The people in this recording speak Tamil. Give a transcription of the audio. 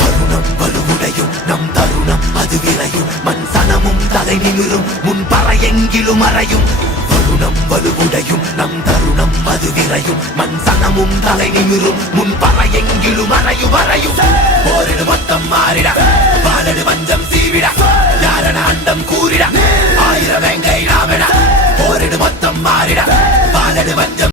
வருணம் வலுவுடையும் நம் தருணம் அது விரையும் மண் சனமும் தலை நிமிரும் முன்பறையெங்கிலும் அறையும் வருணம் வலுவுடையும் நம் தருணம் அது விரையும் மண் சனமும் தலை நிமிரும் முன்பறையெங்கிலும் அறையும் போரிடு மொத்தம் மாறிட பாலடு வஞ்சம் சீவிட யாரன அண்டம் கூறிட ஆயிரம் வெங்கை நாமிட போரிடு மொத்தம் மாறிட பாலடு வஞ்சம்